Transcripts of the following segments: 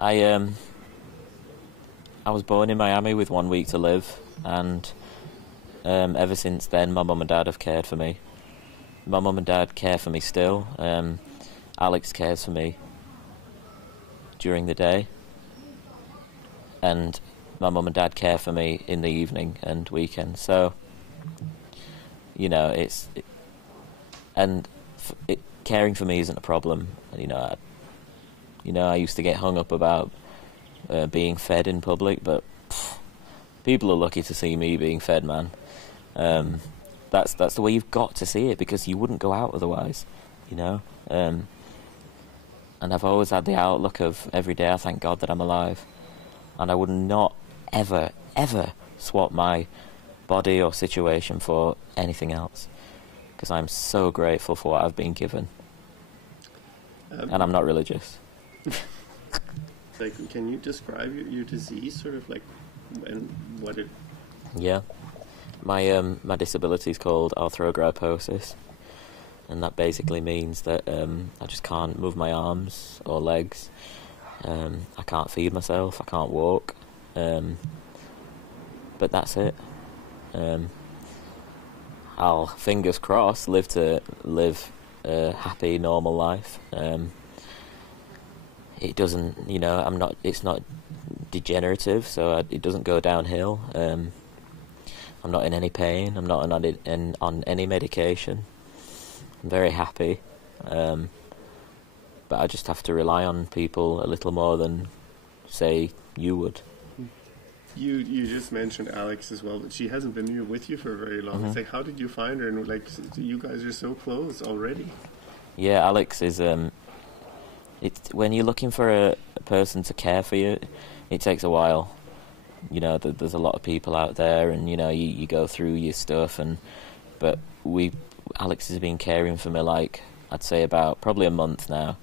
I was born in Miami with 1 week to live, and ever since then my mum and dad have cared for me. My mum and dad care for me still. Alex cares for me during the day, and my mum and dad care for me in the evening and weekends. So, you know, caring for me isn't a problem. I used to get hung up about being fed in public, but people are lucky to see me being fed, man. That's the way you've got to see it, because you wouldn't go out otherwise, you know. And I've always had the outlook of every day I thank God that I'm alive, and I would not ever swap my body or situation for anything else, because I'm so grateful for what I've been given. And I'm not religious. Like, can you describe your disease, sort of like, and what it? Yeah, my disability is called arthrogryposis, and that basically means that I just can't move my arms or legs. I can't feed myself. I can't walk. But that's it. I'll, fingers crossed, live a happy, normal life. It doesn't, it's not degenerative, so it doesn't go downhill. I'm not in any pain. I'm not on any medication. I'm very happy. But I just have to rely on people a little more than, say, you would. You just mentioned Alex as well, but she hasn't been with you for very long. Mm-hmm. It's like, how did you find her? And like, you guys are so close already. Yeah, Alex is. When you're looking for a person to care for you, it takes a while. There's a lot of people out there, and you go through your stuff, but Alex has been caring for me, like, I'd say about probably a month now.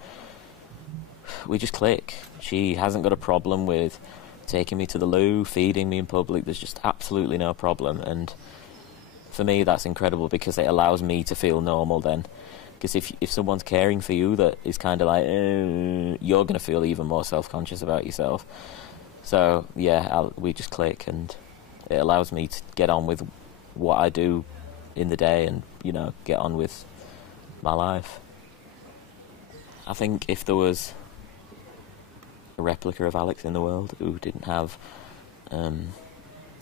We just click. She hasn't got a problem with taking me to the loo, feeding me in public. There's just absolutely no problem, and for me that's incredible, because it allows me to feel normal then. Because if someone's caring for you that is kind of like, you're going to feel even more self-conscious about yourself. So yeah, we just click, and it allows me to get on with what I do in the day, and get on with my life. I think if there was a replica of Alex in the world who didn't have a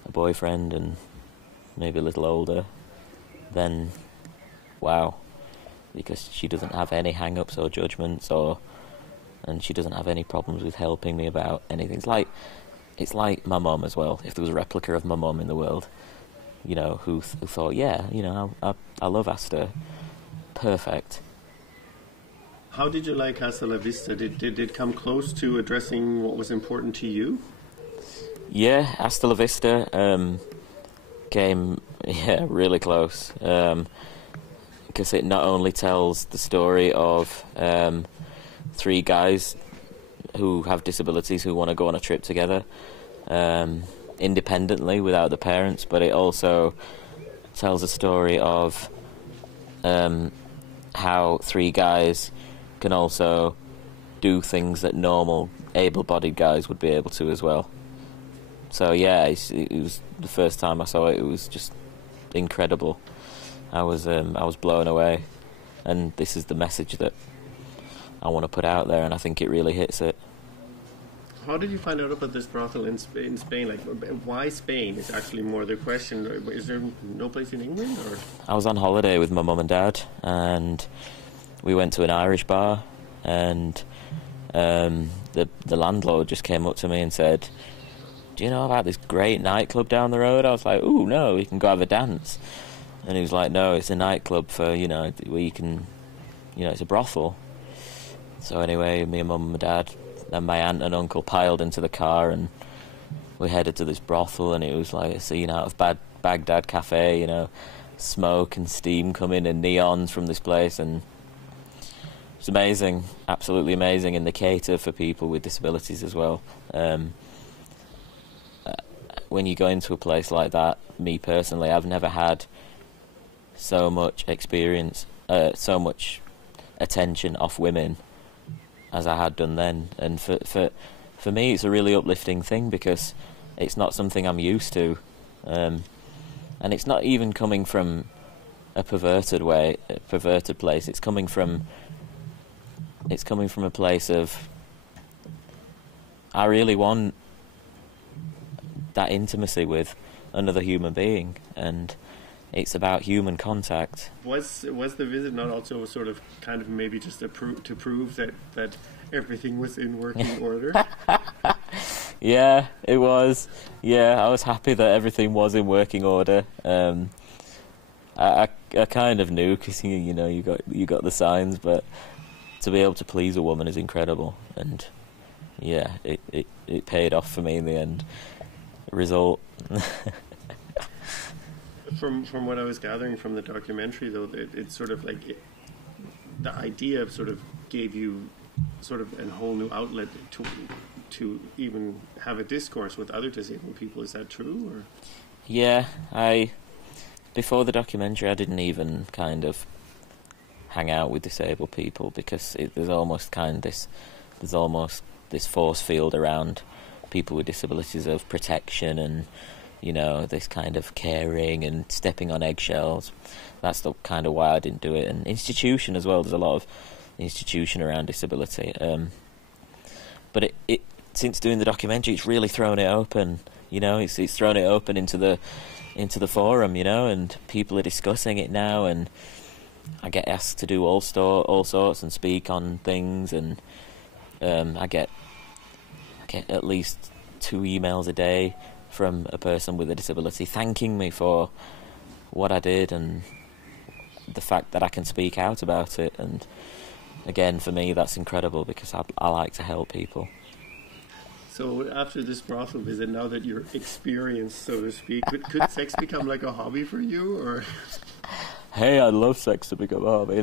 boyfriend and maybe a little older, then wow, because she doesn't have any hang-ups or judgments, and she doesn't have any problems with helping me about anything. It's like my mum as well. If there was a replica of my mum in the world, who thought, I love Asta, perfect. How did you like Hasta La Vista? Did it come close to addressing what was important to you? Yeah, Hasta La Vista came really close, because it not only tells the story of 3 guys who have disabilities who want to go on a trip together independently without the parents, but it also tells a story of how 3 guys can also do things that normal able-bodied guys would be able to as well. So yeah, it was the first time I saw it. It was just incredible. I was blown away, and this is the message that I want to put out there, and I think it really hits it. How did you find out about this brothel in Spain? Like, why Spain is actually more the question. Is there no place in England? Or? I was on holiday with my mum and dad, and we went to an Irish bar, and the landlord just came up to me and said, "Do you know about this great nightclub down the road?" I was like, "Ooh, no, we can go have a dance." And he was like, "No, it's a nightclub for, where you can, it's a brothel." So anyway, me and mum and dad and my aunt and uncle piled into the car, and we headed to this brothel, and it was like a scene out of Baghdad Cafe, smoke and steam coming and neons from this place, and it's amazing, absolutely amazing, and they cater for people with disabilities as well. When you go into a place like that, me personally, I've never had so much experience, so much attention off women as I had done then. And for for me, it's a really uplifting thing because it's not something I'm used to, and it's not even coming from a perverted place. It's coming from a place of, I really want that intimacy with another human being, and it's about human contact. Was the visit not also sort of kind of maybe just to prove that everything was in working order? Yeah, it was. Yeah, I was happy that everything was in working order. I kind of knew because you got the signs, but to be able to please a woman is incredible, and yeah, it paid off for me in the end. Result. From what I was gathering from the documentary, though, it's sort of like the idea of sort of gave you sort of a whole new outlet to even have a discourse with other disabled people. Is that true? Or? Yeah, before the documentary, I didn't even kind of hang out with disabled people because there's almost this force field around people with disabilities of protection and, this kind of caring and stepping on eggshells. That's the kind of why I didn't do it. And institution as well, there's a lot of institution around disability. But it since doing the documentary, it's really thrown it open. It's thrown it open into the forum, and people are discussing it now, and I get asked to do all sorts and speak on things, and I get at least 2 emails a day from a person with a disability thanking me for what I did and the fact that I can speak out about it. And again, for me, that's incredible because I like to help people. So after this brothel visit, now that you're experienced, so to speak, could sex become like a hobby for you, or? Hey, I'd love sex to become a hobby,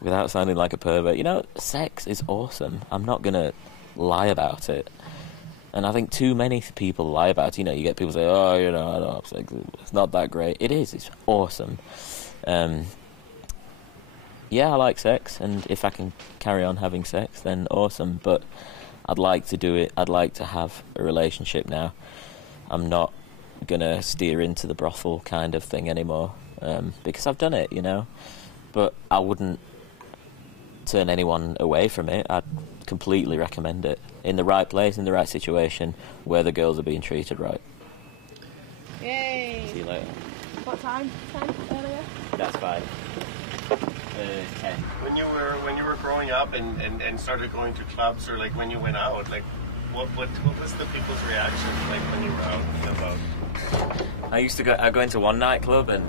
without sounding like a pervert. Sex is awesome. I'm not going to lie about it. And I think too many people lie about it. You get people say, oh, I don't have sex. It's not that great. It is. It's awesome. Yeah, I like sex, and if I can carry on having sex, then awesome. But I'd like to do it. I'd like to have a relationship now. I'm not going to steer into the brothel kind of thing anymore because I've done it, But I wouldn't turn anyone away from it. I'd completely recommend it. In the right place, in the right situation, where the girls are being treated right. Yay! See you later. What time? 10 earlier? That's fine. 10. When you were growing up and started going to clubs, or like when you went out, like what was the people's reaction like when you were out and about? I go into one nightclub, and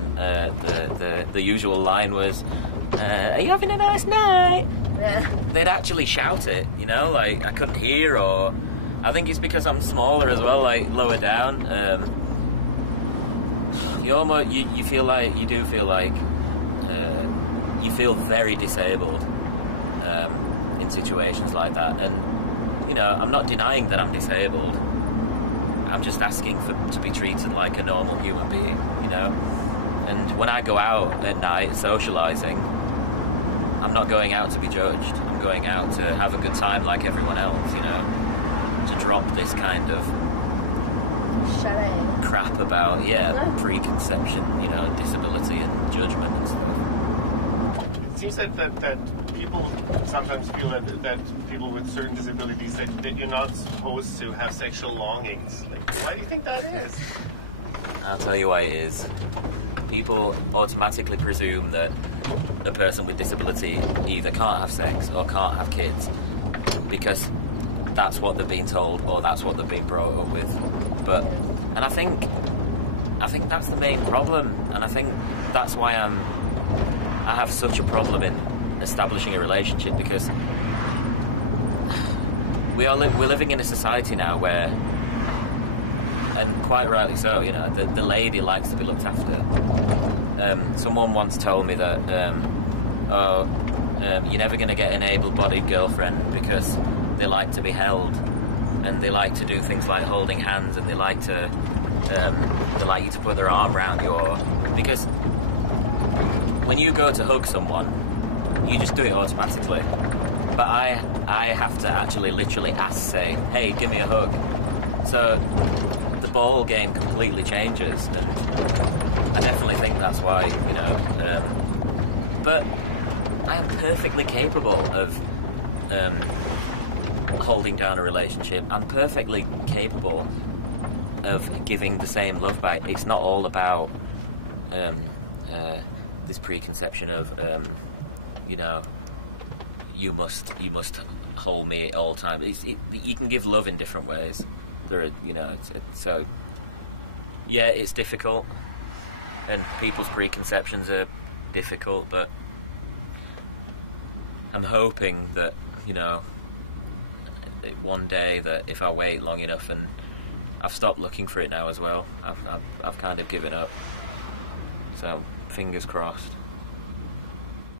the usual line was, "Are you having a nice night?" Yeah. They'd actually shout it, like I couldn't hear, or I think it's because I'm smaller as well, like lower down. You feel like you feel very disabled in situations like that, and I'm not denying that I'm disabled. I'm just asking to be treated like a normal human being, And when I go out at night socialising, I'm not going out to be judged. I'm going out to have a good time like everyone else, To drop this kind of crap about, preconception, disability and judgment and stuff. It seems that people sometimes feel that people with certain disabilities, that you're not supposed to have sexual longings. Like, why do you think that is? I'll tell you why it is. People automatically presume that a person with disability either can't have sex or can't have kids because that's what they're being told or that's what they're being brought up with. And I think that's the main problem, and I think that's why I have such a problem in establishing a relationship, because we're living in a society now where, and quite rightly so, the lady likes to be looked after. Someone once told me that you're never going to get an able-bodied girlfriend because they like to be held, and they like to do things like holding hands, and they like you to put their arm around you, or because when you go to hug someone, you just do it automatically. But I have to actually literally say, hey, give me a hug. So the ball game completely changes, and I definitely think that's why, you know. But I am perfectly capable of holding down a relationship. I'm perfectly capable of giving the same love back. It's not all about this preconception of you know, you must hold me at all times. You can give love in different ways. There are, you know, so yeah, it's difficult, and people's preconceptions are difficult, but I'm hoping that, you know, one day that if I wait long enough, and I've stopped looking for it now as well, I've kind of given up, so fingers crossed.